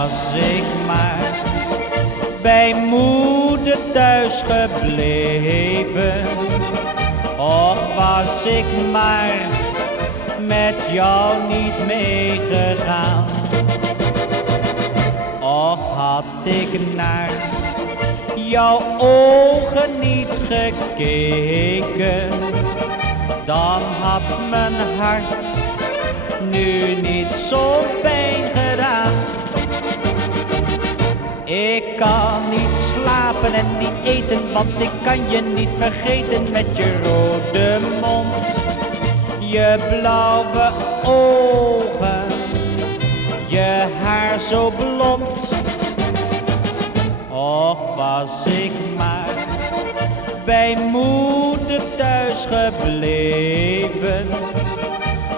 was ik maar bij moeder thuis gebleven. Och, was ik maar met jou niet meegegaan. Och, had ik naar jouw ogen niet gekeken, dan had mijn hart nu niet zo pijn gedaan. Ik kan niet slapen en niet eten, want ik kan je niet vergeten met je rode mond, je blauwe ogen, je haar zo blond. Och, was ik maar bij moeder thuis gebleven.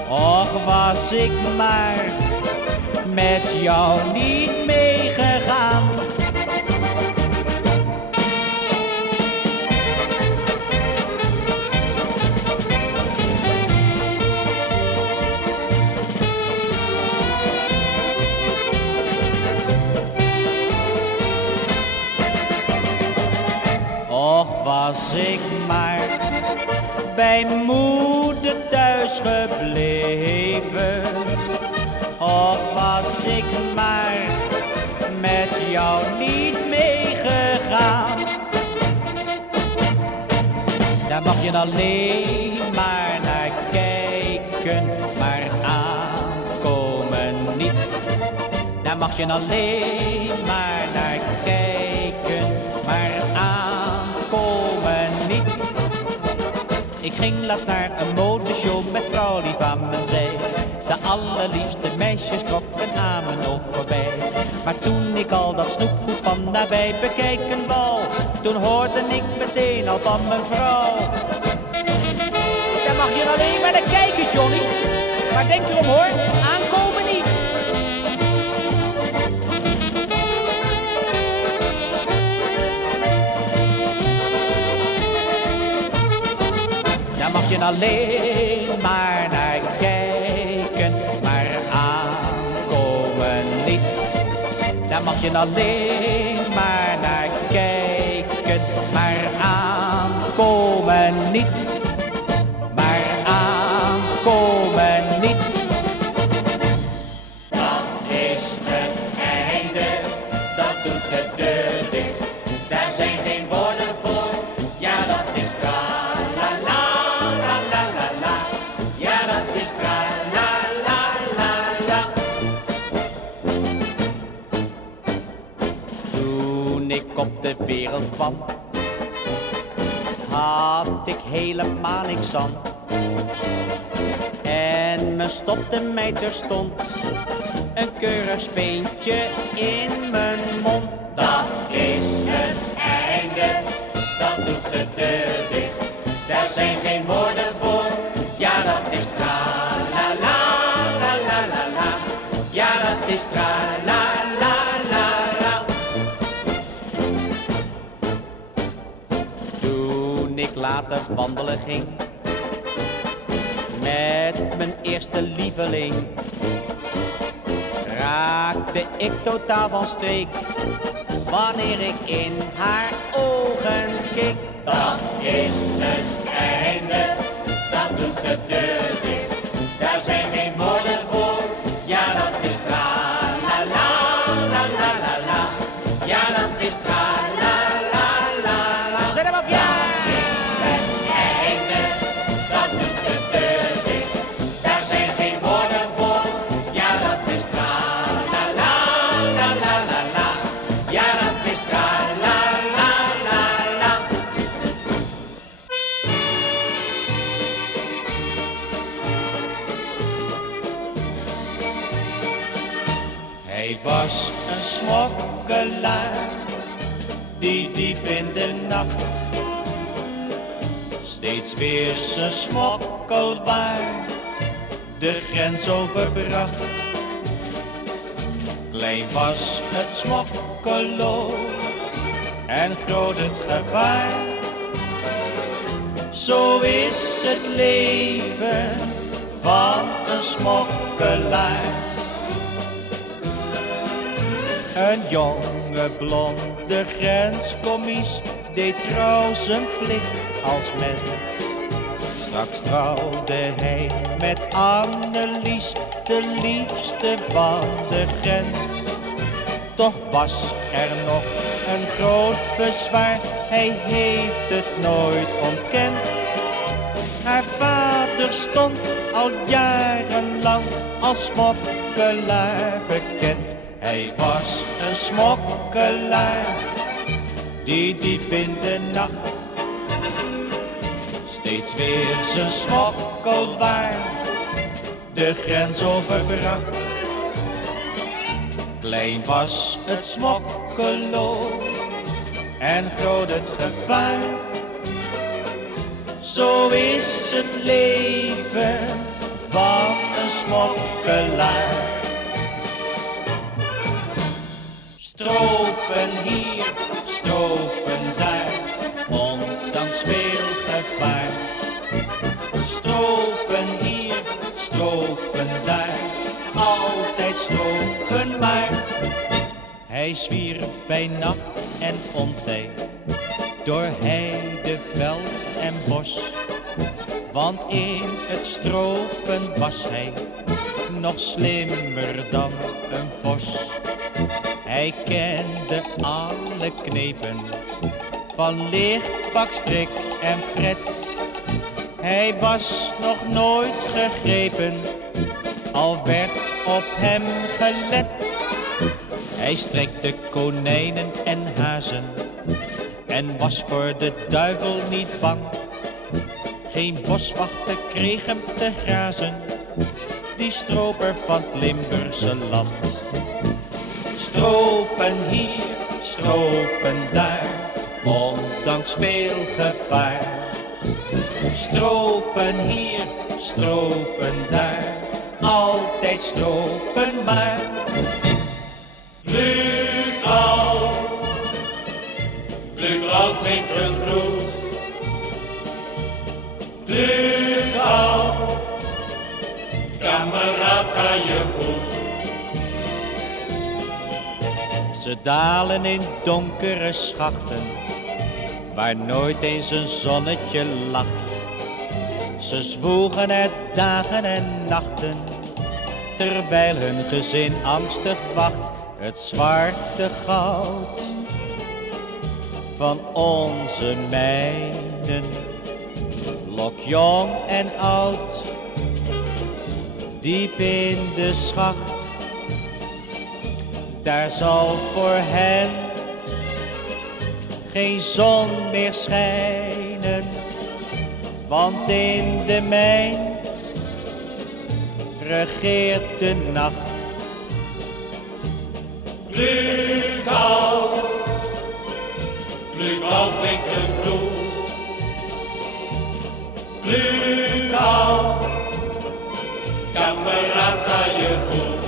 Och, was ik maar met jou niet meegegaan. Och, was ik maar bij moeder thuis gebleven. Och, was ik maar met jou niet meegegaan. Daar mag je alleen maar naar kijken, maar aankomen niet. Daar mag je alleen maar naar kijken, maar aankomen niet. Ik ging laatst naar een modeshow met vrouw lief aan mijn zij. De allerliefste meisjes trokken aan mijn oog voorbij. Maar toen ik al dat snoepgoed van nabij bekijken wou, toen hoorde ik meteen al van mijn vrouw: daar mag je alleen maar naar kijken, Johnny. Maar denk erom hoor, aankomen niet. Daar mag je alleen maar naar kijken, maar aankomen niet. Daar mag je alleen maar naar kijken, maar aankomen niet. Maar aankomen niet. Dat is het einde, dat doet de deur dicht. Daar zijn geen woorden voor, ja dat is tra-la-la. Ja, dat is tra-la-la-la-la. Toen ik op de wereld kwam, had ik helemaal niks aan. En me stopte mij terstond een keurig speentje in mijn mond. Dat is het einde, dat doet de deur dicht. Daar zijn geen woorden voor, ja dat is tra-la-la-la-la-la. Ja, dat is tra-la-la-la-la. Toen ik later wandelen ging met mijn eerste lieveling, raakte ik totaal van streek wanneer ik in haar ogen keek. Dat is het einde, dat doet de deur dicht. Daar zijn geen woorden voor, ja dat is tra-la-la-la-la-la. Ja, dat is tra-la-la-la-la. Zet hem op, ja! Het einde, dat doet de deur dicht. Daar zijn geen woorden voor, ja dat is tra-la-la-la-la-la. Ja, dat is tra-la-la-la-la. Hij was een smokkelaar die diep in de nacht steeds weer zijn smokkelwaar de grens overbracht. Klein was het smokkelo en groot het gevaar. Zo is het leven van een smokkelaar. Een jonge blonde grenscommies deed trouw zijn plicht als mens. Straks trouwde hij met Annelies, de liefste van de grens. Toch was er nog een groot bezwaar, hij heeft het nooit ontkend. Haar vader stond al jarenlang als smokkelaar bekend. Hij was een smokkelaar die diep in de nacht steeds weer zijn smokkelwaar de grens overbracht. Klein was het smokkelo en groot het gevaar. Zo is het leven van een smokkelaar. Stropen hier, stropen daar, ondanks veel gevaar. Stropen hier, stropen daar, altijd stropen maar. Hij zwierf bij nacht en ontij door heide, veld en bos. Want in het stropen was hij nog slimmer dan een vos. Hij kende alle knepen van lichtbak, strik en fret. Hij was nog nooit gegrepen, al werd op hem gelet. Hij strekte konijnen en hazen en was voor de duivel niet bang. Geen boswachter kreeg hem te grazen, die stroper van het Limburgse land. Stropen hier, stropen daar, ondanks veel gevaar. Stropen hier, stropen daar, altijd stropen maar. Glück klinkt een groet. Glück auf, kameraad, ga je goed. Ze dalen in donkere schachten, waar nooit eens een zonnetje lacht. Ze zwoegen er dagen en nachten, terwijl hun gezin angstig wacht. Het zwarte goud van onze mijnen, lok jong en oud, diep in de schacht. Daar zal voor hen geen zon meer schijnen, want in de mijn regeert de nacht. Glück auf klinkt een groet. Glück auf, kameraad, ga je goed.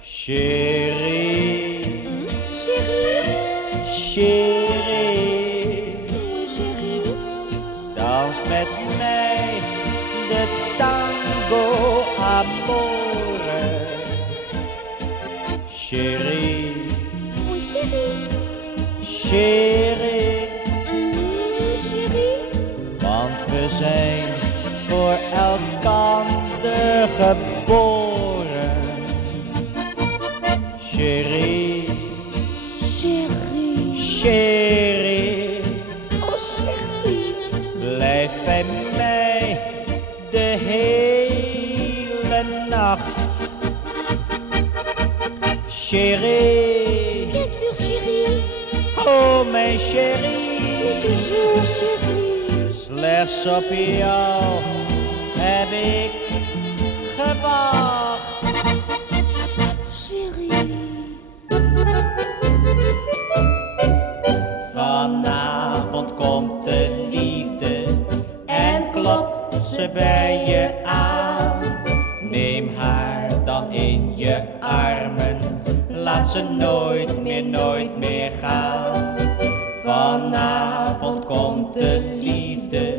Chérie, Chérie, chérie, chérie, dans met mij de tango amore. Chérie, oui chérie, chérie, chérie, want we zijn voor elkander geboren. Chérie, chérie, chérie, oh chérie, blijf bij mij de hele nacht. Chérie, bien sûr chérie, oh mijn mais chérie, toujours chérie, slechts op jou heb ik gewacht. chérie. Vanavond komt de liefde en klopt ze bij je aan. Neem haar dan in je armen, laat ze nooit meer gaan. Vanavond komt de liefde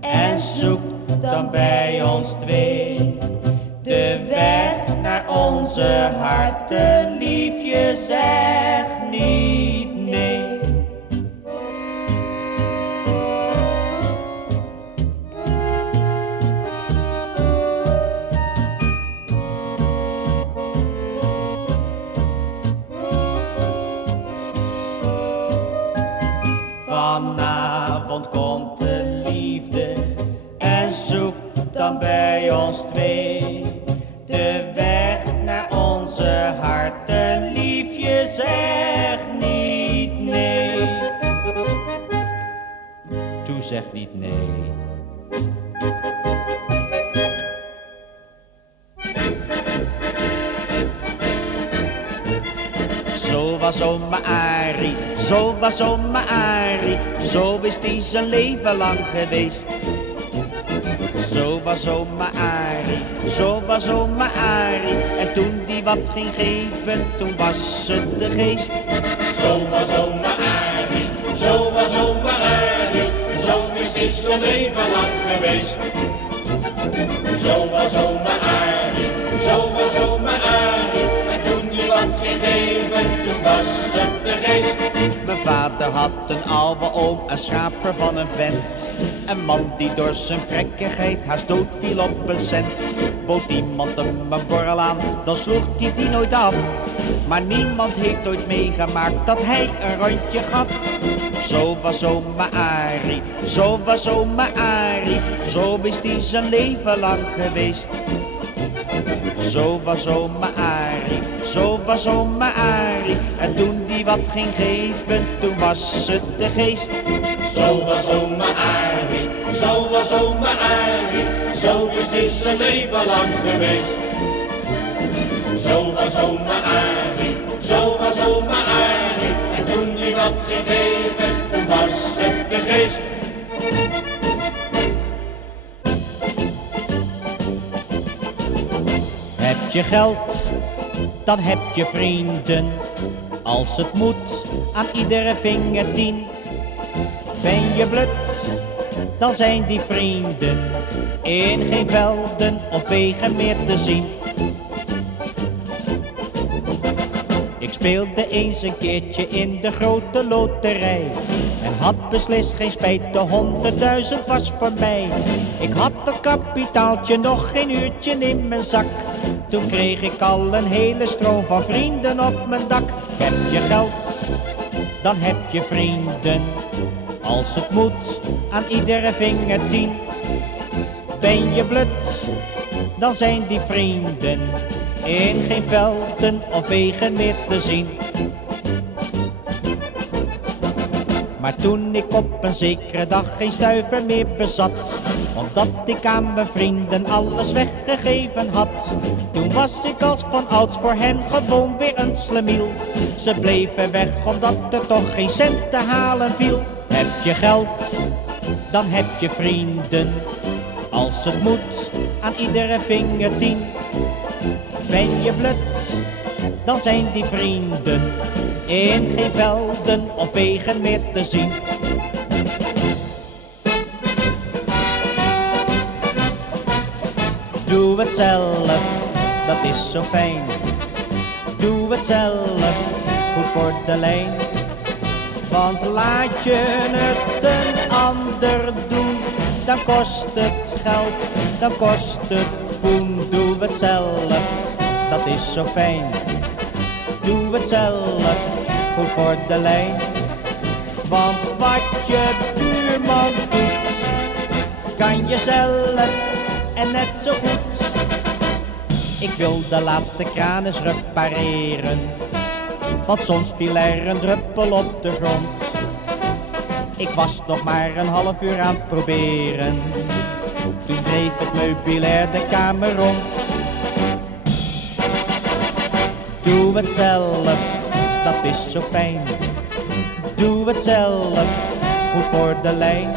en zoekt dan bij ons twee de weg naar onze harten. Liefje, zeg niet nee. Vanavond komt de liefde en zoekt dan bij ons twee de weg naar onze harten. Liefje, zeg niet nee. Toe, zeg niet nee. Zo was oma Arie, zo was oma Arie, zo is die zijn leven lang geweest. Zo was oma Arie, zo was oma Arie, en toen die wat ging geven, toen was het de geest. Zo was oma Arie, zo was oma Arie, zo is hij zijn leven lang geweest. Zo was oma Arie, zo was oma Arie, en toen die wat ging geven, toen was het de geest. Mijn vader had een oude oom, een schaper van een vent. Een man die door zijn vrekkigheid haast dood viel op een cent. Bood iemand hem een borrel aan, dan sloeg hij die nooit af. Maar niemand heeft ooit meegemaakt dat hij een rondje gaf. Zo was oma Arie, zo was oma Arie, zo is die zijn leven lang geweest. Zo was oma Arie, zo was oma Arie, en toen die wat ging geven, toen was het de geest. Zo was oma Arie, zo was oma Arie, zo is hij zijn leven lang geweest. Zo was oma Arie, zo was oma Arie, en toen die wat ging geven, toen was het de geest. Heb je geld, dan heb je vrienden. Als het moet, aan iedere vinger 10. Ben je blut, dan zijn die vrienden in geen velden of wegen meer te zien. Ik speelde eens een keertje in de grote loterij en had beslist geen spijt, de 100.000 was voor mij. Ik had dat kapitaaltje nog geen uurtje in mijn zak, toen kreeg ik al een hele stroom van vrienden op mijn dak. Heb je geld, dan heb je vrienden. Als het moet, aan iedere vinger 10. Ben je blut, dan zijn die vrienden in geen velden of wegen meer te zien. Maar toen ik op een zekere dag geen stuiver meer bezat, omdat ik aan mijn vrienden alles weggegeven had, toen was ik als van ouds voor hen gewoon weer een slemiel. Ze bleven weg omdat er toch geen cent te halen viel. Heb je geld, dan heb je vrienden. Als het moet, aan iedere vinger 10. Ben je blut, dan zijn die vrienden in geen velden of wegen meer te zien. Doe het zelf, dat is zo fijn. Doe het zelf, goed voor de lijn. Want laat je het een ander doen, dan kost het geld, dan kost het poen. Doe het zelf, dat is zo fijn. Doe het zelf, goed voor de lijn. Want wat je buurman doet, kan je zelf en net zo goed. Ik wil de laatste kraan eens repareren, want soms viel er een druppel op de grond. Ik was nog maar een half uur aan het proberen, toen dreef het meubilair de kamer rond. Doe het zelf, dat is zo fijn. Doe het zelf, goed voor de lijn.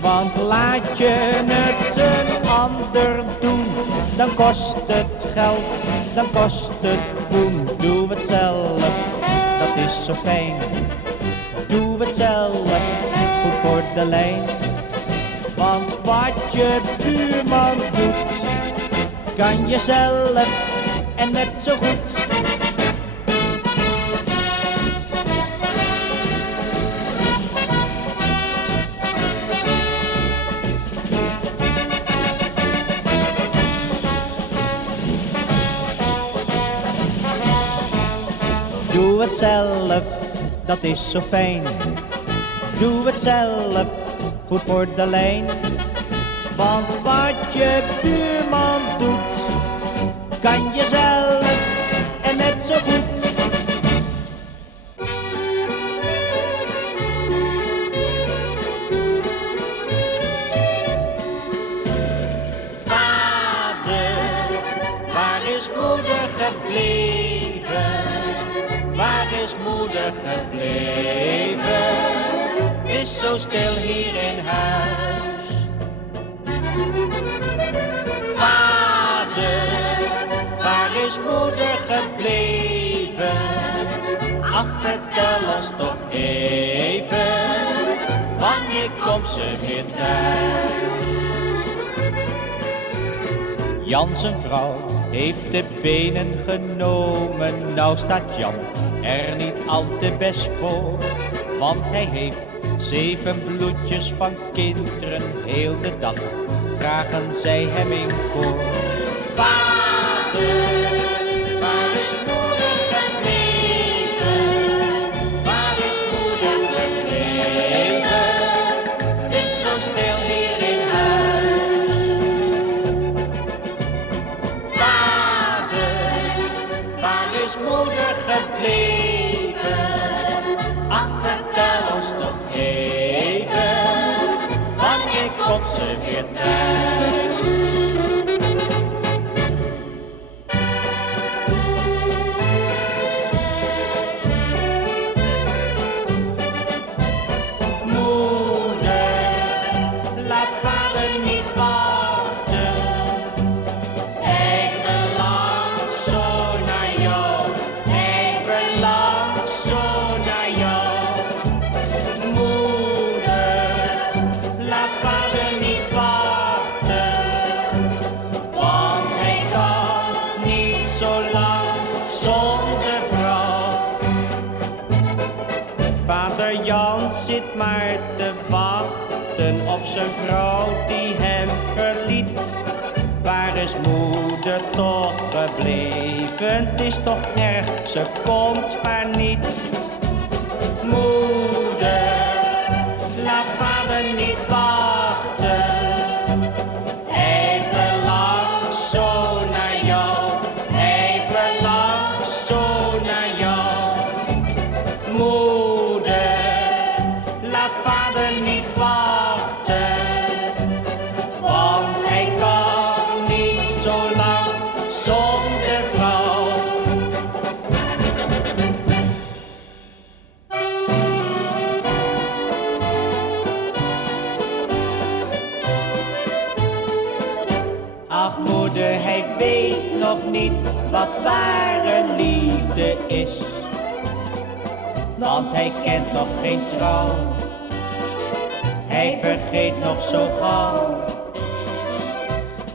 Want laat je het een ander doen, dan kost het geld, dan kost het poen. Doe het zelf, dat is zo fijn. Doe het zelf, goed voor de lijn. Want wat je buurman doet, kan je zelf en net zo goed. Doe het zelf, dat is zo fijn. Doe het zelf, goed voor de lijn. Want wat je buurman doet, kan je zelf en net zo goed. Vader, waar is moeder gebleven? Waar is moeder gebleven? Is zo stil hier in huis. Vader, waar is moeder gebleven? Ach, vertel ons toch even, wanneer komt ze weer thuis? Jan zijn vrouw heeft de benen genomen. Nou staat Jan er niet al te best voor, want hij heeft 7 bloedjes van kinderen. Heel de dag vragen zij hem in koor. Vader, waar is moeder gebleven? Waar is moeder gebleven? Het is zo stil hier in huis. Vader, waar is moeder gebleven? Ach, vertel ons toch even, wanneer komt ze weer thuis? Moeder, laat vader niet wachten. Hij verlangt zo naar jou. Hij verlangt zo naar jou. Moeder, laat vader niet wachten. Want hij kan niet zo lang zonder vrouw. Vader Jan zit maar te wachten op zijn vrouw die hem verliet. Waar is moeder toch gebleven? Het is toch erg, ze komt maar niet. Moeder, laat vader niet wachten. Hij verlangt zo naar jou. Hij verlangt zo naar jou. Moeder, laat vader niet wachten. Want hij kan niet zo lang zonder vrouw. Ach moeder, hij weet nog niet wat ware liefde is. Want hij kent nog geen trouw. Hij vergeet nog zo gauw.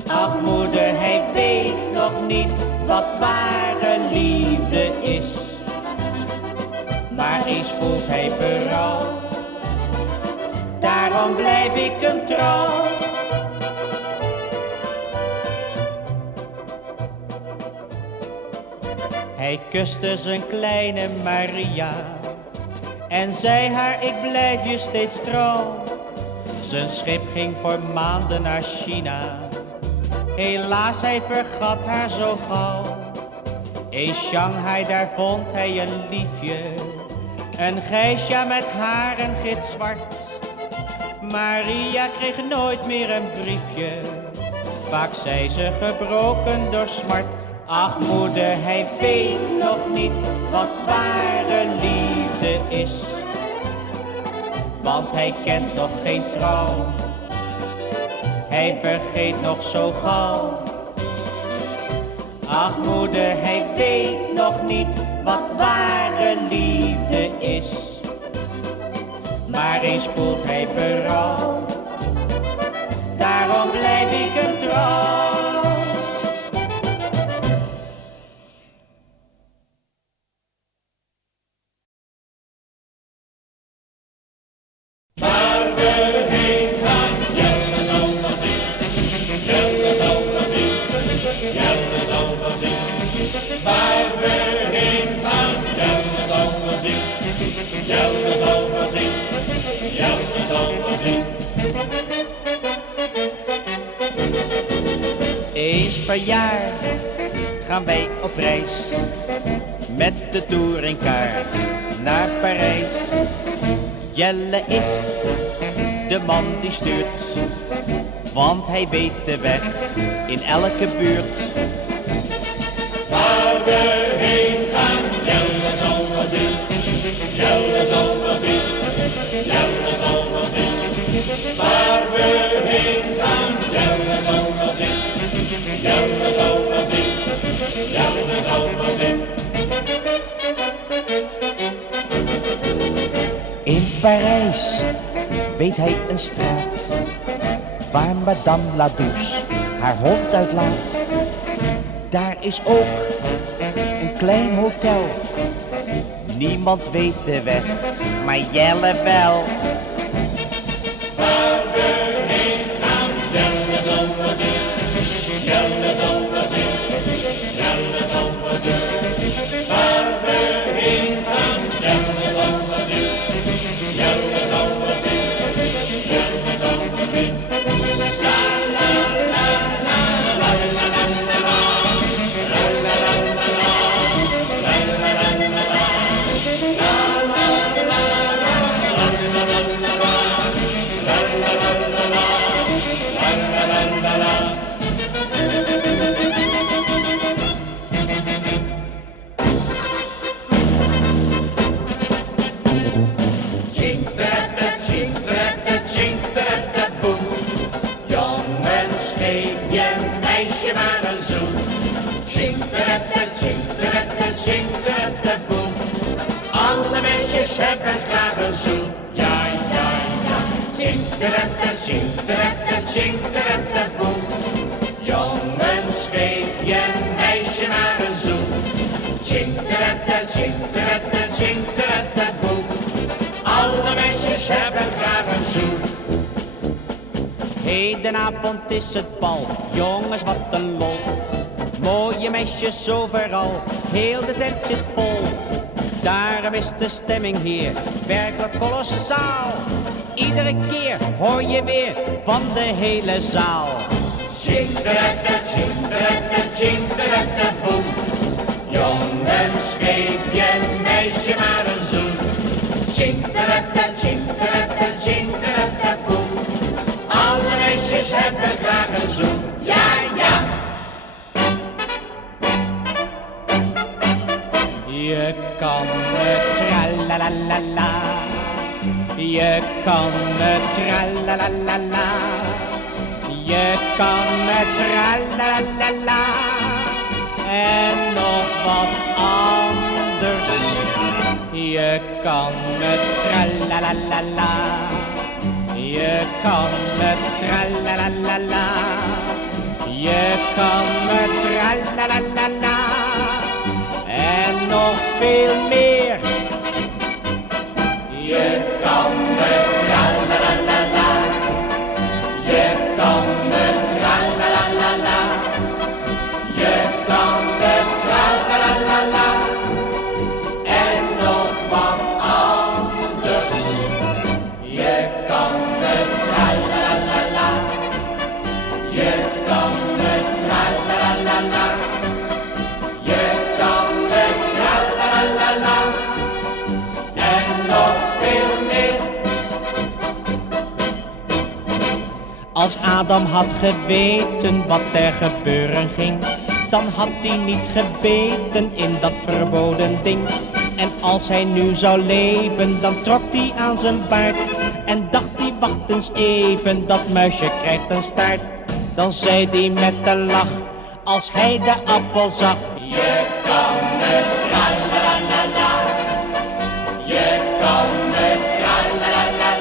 Ach moeder, hij weet nog niet wat ware liefde is. Maar eens voelt hij berouw. Daarom blijf ik hem trouw. Hij kuste zijn kleine Maria en zei haar, ik blijf je steeds trouw. Zijn schip ging voor maanden naar China. Helaas, hij vergat haar zo gauw. In Shanghai, daar vond hij een liefje. Een geisje met haren gitzwart. Maria kreeg nooit meer een briefje. Vaak zei ze gebroken door smart. Ach moeder, hij weet nog niet wat ware liefde is. Want hij kent nog geen trouw. Hij vergeet nog zo gauw. Ach moeder, hij weet nog niet wat ware liefde is. maar eens voelt hij berouw. Daarom blijf ik hem trouw. Waar we heen gaan, Jelle zal wel zien. Jelle zal wel zien. Jelle zal wel zien. Waar we heen gaan, Jelle zal wel zien. Jelle zal wel zien. Jelle zal wel zien. Eens per jaar gaan wij op reis met de touringcar naar Parijs. Jelle is de man die stuurt, want hij weet de weg in elke buurt. Waar we heen gaan, Jelle zal wel zien. Jelle zal wel zien. Jelle zal wel zien. Waar we heen gaan, Jelle zal wel zien. Jelle zal wel zien. Jelle zal wel zien. In Parijs weet hij een straat waar Madame Ladouce haar hond uitlaat. Daar is ook een klein hotel. Niemand weet de weg, maar Jelle wel. Waar we heen gaan, Jelle zal wel zien. Jelle zal wel zien. Jelle zal wel zien. Waar we heen gaan, Jelle zal wel zien. Jelle zal wel zien. Jelle zal wel zien. La la la la la la la la la. La la la la la. La la la la la. La la la la la. La la la la la. La la la la la. La la la la la. Boem. Jongens, geef je meisje maar een zoen. Boem. Alle meisjes hebben graag een zoen. Ja, ja, ja. Boem. Jongens, geef je meisje maar een zoen. Boem. Alle meisjes hebben graag een zoen. Hedenavond is het bal, jongens wat een lol. Mooie meisjes overal, heel de tent zit vol. Daarom is de stemming hier werkelijk kolossaal. Iedere keer hoor je weer van de hele zaal. Boem. Jongens, geef je meisje maar een zoen. Boem. Alle meisjes hebben graag een zoen. Ja, ja. Je kan het tralalalala. Je kan het tralalalala. Je kan het tralalalala. En nog wat anders. Je kan het tralalalala. Je kan het tralalalala. Je kan het tralalalala. En nog veel meer. Je kan het tralalala. Je kan het tralalala. Je kan het tralalala. En nog wat anders. Je kan het tralalala. Je kan het tralalala. Je kan het tralalala. En nog veel meer. Als Adam had geweten wat er gebeuren ging, dan had hij niet gebeten in dat verboden ding. En als hij nu zou leven, dan trok hij aan zijn baard en dacht hij, wacht eens even, dat muisje krijgt een staart. Dan zei hij met een lach, als hij de appel zag: Je kan het tralalala. Je kan het tralalala.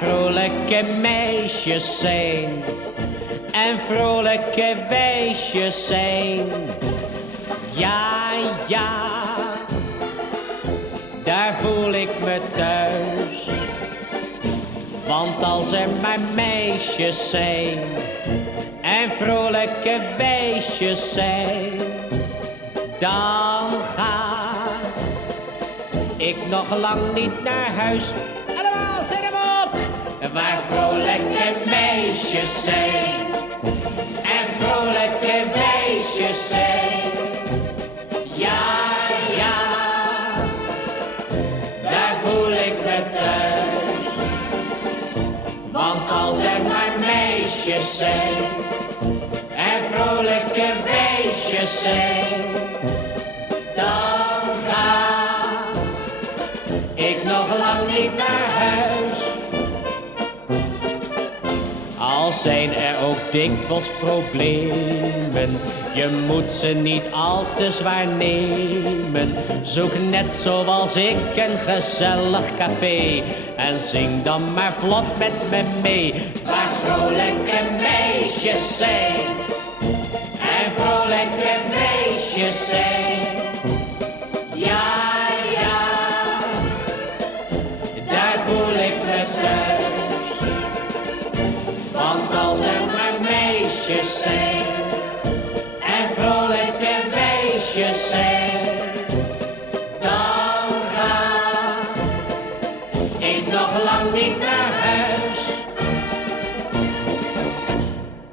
vrolijke meisjes zijn en vrolijke wijsjes zijn. Ja, ja, daar voel ik me thuis. Want als er maar meisjes zijn en vrolijke wijsjes zijn, dan ga ik nog lang niet naar huis. Allemaal, zet hem op! Waar vrolijke meisjes zijn en vrolijke wijsjes zijn. Ja, ja, daar voel ik me thuis. Want als er maar meisjes zijn en vrolijke wijsjes zijn, dan ga ik nog lang niet naar huis. Al zijn er ook dikwijls problemen, je moet ze niet al te zwaar nemen. Zoek net zoals ik een gezellig café en zing dan maar vlot met me mee. Waar vrolijke meisjes zijn en vrolijke meisjes zijn. Ja, ja, daar voel ik me thuis. Want als er maar meisjes zijn en vrolijke wijsjes zijn, dan ga ik nog lang niet naar huis.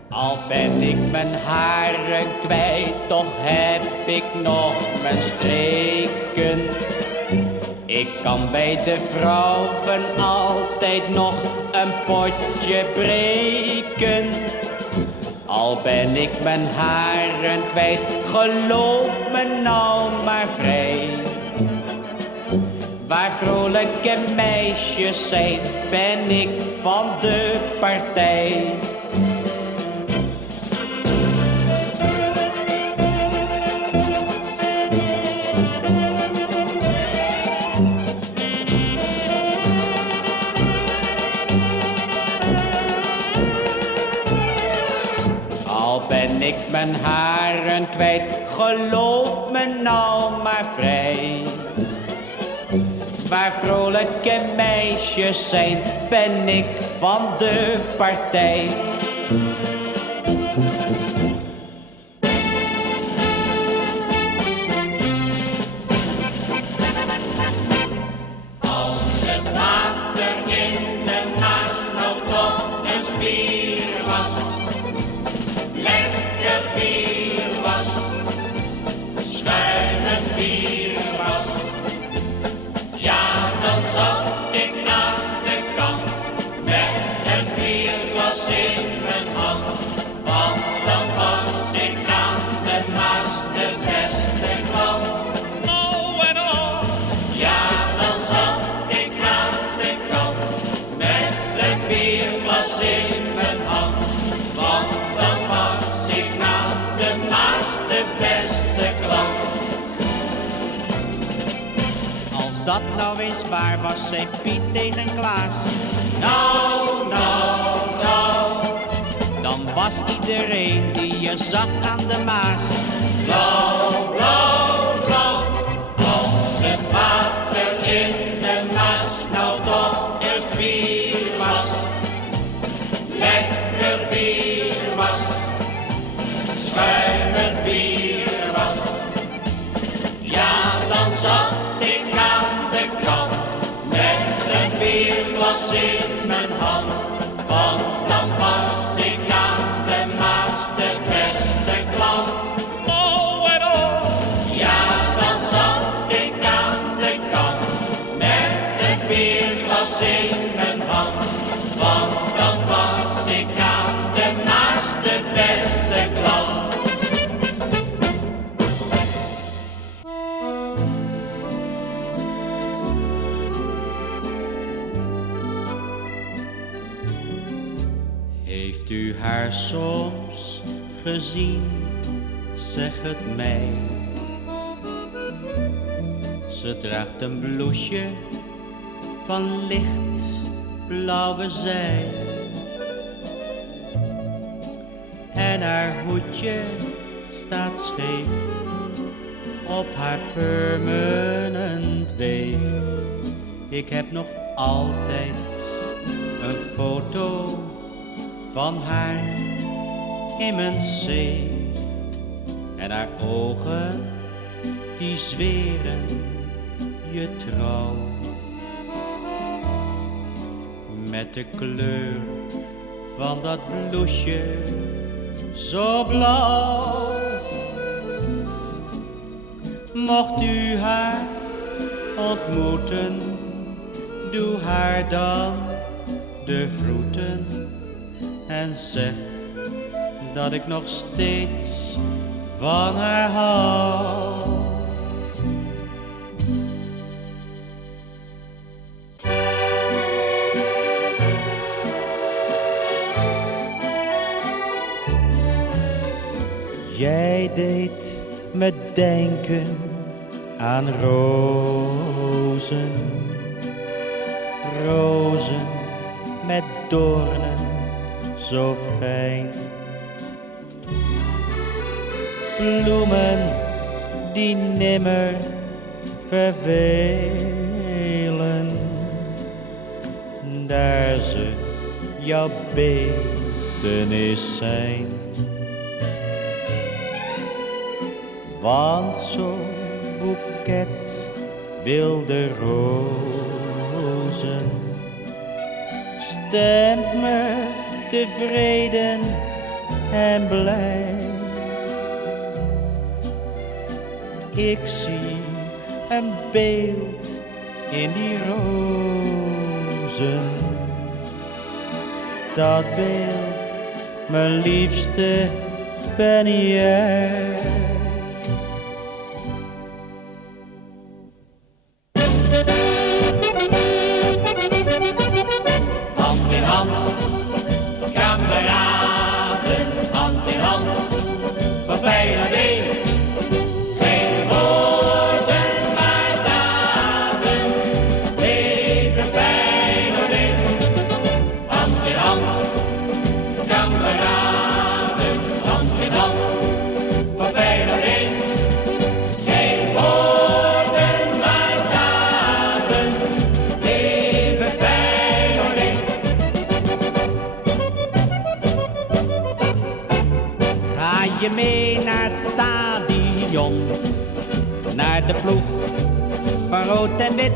Al ben ik mijn haren kwijt, toch heb ik nog mijn streken. Ik kan bij de vrouwen altijd nog een potje breken. Al ben ik mijn haren kwijt, geloof me nou maar vrij. Waar vrolijke meisjes zijn, ben ik van de partij. Al ben ik mijn haren kwijt, geloof me nou maar vrij. Waar vrolijke meisjes zijn, ben ik van de partij. Als het water in de Maas nou toch een spier was, lekker bier was, schuimend bier was, ja, dan zat ik aan de kant met een bierglas in mijn hand. Want dan was ik aan de Maas de beste klant. Oh en oh, ja, dan zat ik aan de kant met een bierglas in mijn hand. Want dan was ik aan de Maas de beste klant. Als dat nou eens waar was, zei Piet tegen Klaas. Nou, nou, nou, Dan was iedereen die je zag aan de Maas. blauw, blauw, blauw. Als het water in de Maas nou toch eens bier was, lekker bier was, schuimend bier was, ja, dan zat ik aan de kant met een bierglas in mijn hand. Want dan was ik aan de Maas de beste klant. Oh en oh, ja, dan zat ik aan de kant met een bierglas in mijn hand. Want dan was ik aan de Maas de beste klant. Heeft u haar soms gezien? Zeg het mij. Ze draagt een blouseje van licht blauwe zij. En haar hoedje staat scheef op haar permanent weef. Ik heb nog altijd een foto van haar in mijn safe. En haar ogen die zweren je trouw. Met de kleur van dat blouseje zo blauw. Mocht u haar ontmoeten, doe haar dan de groeten en zeg dat ik nog steeds van haar hou. Jij deed me denken aan rozen, rozen met doornen zo fijn. Bloemen die nimmer vervelen, daar ze jouw betenis zijn. Want zo'n boeket wilde rozen stemt me tevreden en blij. Ik zie een beeld in die rozen. Dat beeld, mijn liefste, ben jij. Je mee naar het stadion, naar de ploeg van rood en wit.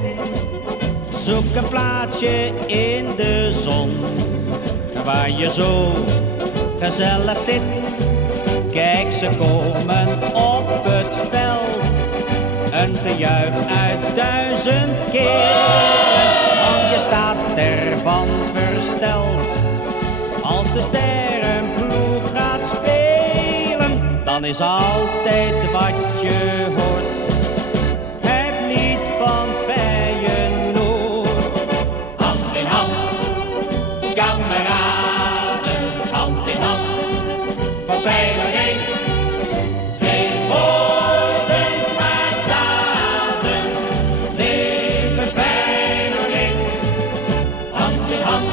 Zoek een plaatsje in de zon, waar je zo gezellig zit. Kijk, ze komen op het veld, een gejuich uit 1000 keren. Want je staat ervan versteld, als de sterrenploeg gaat spelen. Dan is altijd wat je hoort het lied van Feyenoord. Hand in hand, kameraden, hand in hand, van Feyenoord heen. Geen woorden, maar daden, leven Feyenoord heen. Hand in hand,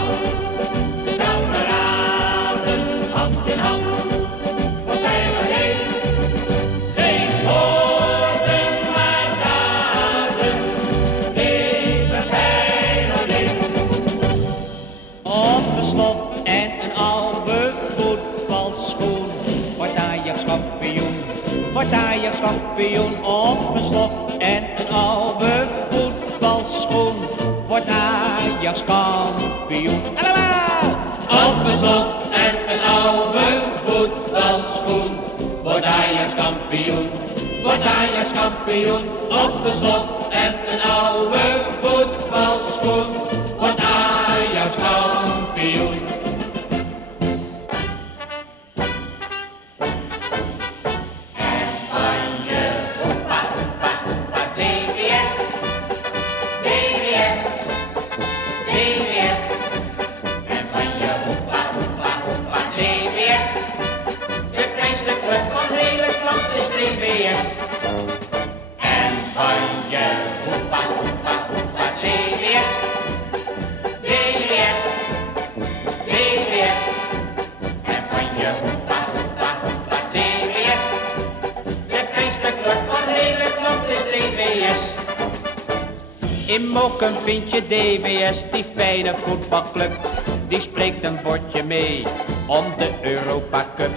kameraden, hand in hand. Wordt Ajax kampioen op een slof en een oude voetbalschoen. Wordt Ajax kampioen. Allemaal! Op een slof en een oude voetbalschoen. Wordt Ajax kampioen. Wordt Ajax kampioen. Op een slof en een oude voetbalschoen. Wordt Ajax kampioen. En van je hoepa Mokum vind je DWS, die fijne voetbalclub. Die spreekt een woordje mee om de Europa Cup.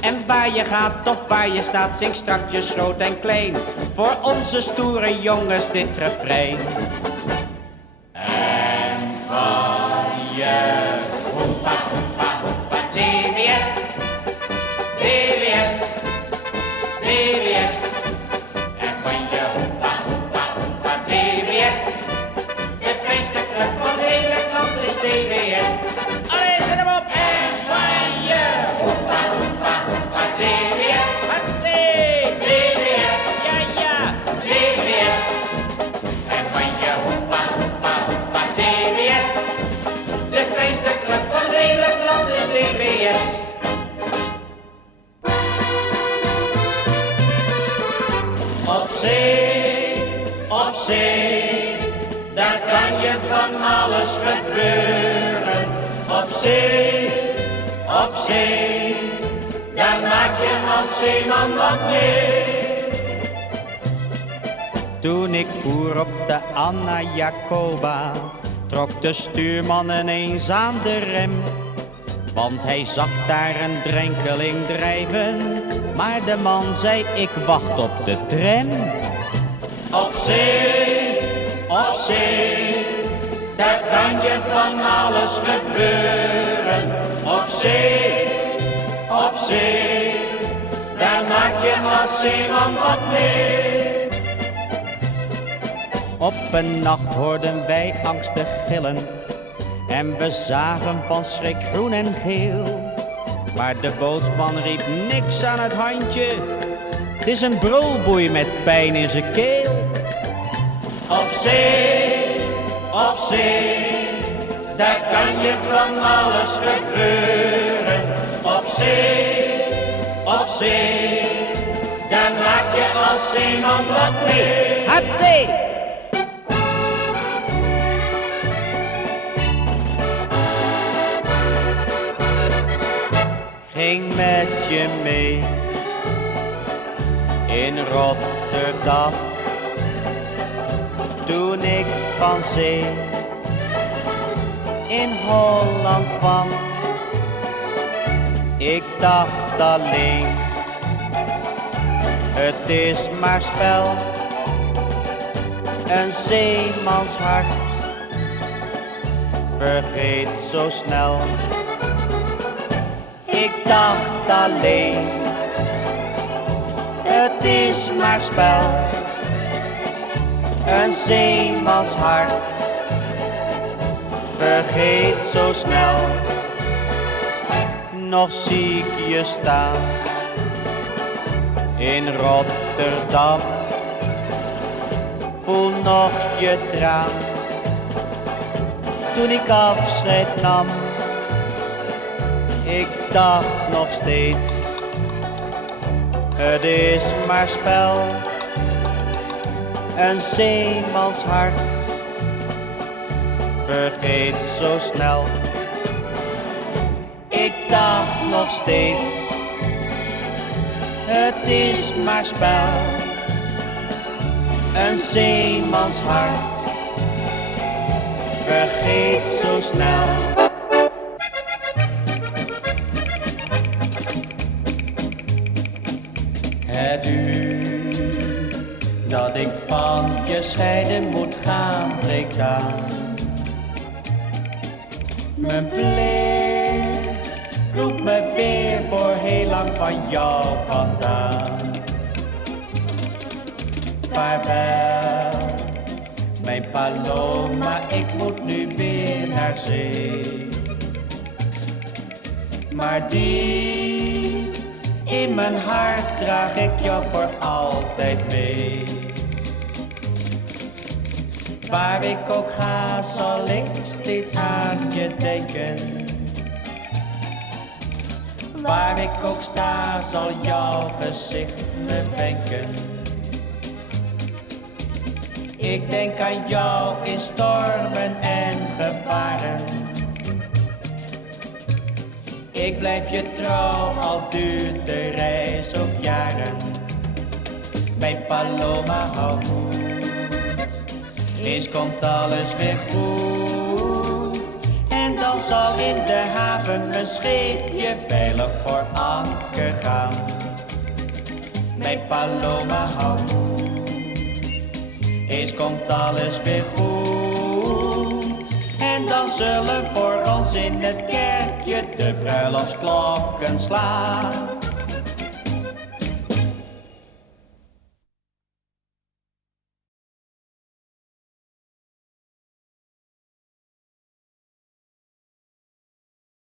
En waar je gaat of waar je staat, zing strakjes groot en klein. Voor onze stoere jongens dit refrein. En van je hoepa, hoepa, hoepa, DWS, DWS, DWS. En van je hoepa, hoepa, hoepa, DWS. De fijnste club van het hele land is DWS. Allee, zet hem op! En van je hoepa, hoepa, hoepa, DWS. Hatsé! DWS, ja, ja, DWS. En van je hoepa, hoepa, hoepa, DWS. De fijnste club van het hele land is DWS. Op zee, daar kan je van alles gebeuren. Op zee, daar maak je als zeeman wat mee. Toen ik voer op de Anna Jacoba, trok de stuurman ineens aan de rem. Want hij zag daar een drenkeling drijven, maar de man zei ik wacht op de tram. Op zee, daar kan je van alles gebeuren. Op zee, daar maak je als zeeman wat mee. Op een nacht hoorden wij angstig gillen en we zagen van schrik groen en geel. Maar de bootsman riep niks aan het handje, het is een brulboei met pijn in zijn keel. Op zee, daar kan je van alles gebeuren. Op zee, daar maak je als zeeman wat mee. Hatsé! Ging met je mee in Rotterdam, toen ik van zee in Holland kwam. Ik dacht alleen, het is maar spel, een zeemans hart vergeet zo snel. Ik dacht alleen, het is maar spel, een zeemans hart vergeet zo snel. Nog zie ik je staan in Rotterdam, voel nog je traan toen ik afscheid nam. Ik dacht nog steeds, het is maar spel, een zeemans hart vergeet zo snel. Ik dacht nog steeds, het is maar spel, een zeemans hart vergeet zo snel. Het uur dat ik van je scheiden moet gaan, breekt aan. Mijn plicht roept me weer voor heel lang van jou vandaan. Vaarwel, mijn Paloma, ik moet nu weer naar zee. Maar diep in mijn hart draag ik jou voor altijd mee. Waar ik ook ga, zal ik steeds aan je denken. Waar ik ook sta, zal jouw gezicht me wenken. Ik denk aan jou in stormen en gevaren. Ik blijf je trouw, al duurt de reis ook jaren. Mijn Paloma, hou moed, Eens komt alles weer goed. En dan zal in de haven mijn scheepje veilig voor anker gaan. Bij Paloma Hout. Eens komt alles weer goed. En dan zullen voor ons in het kerkje de bruiloftsklokken slaan.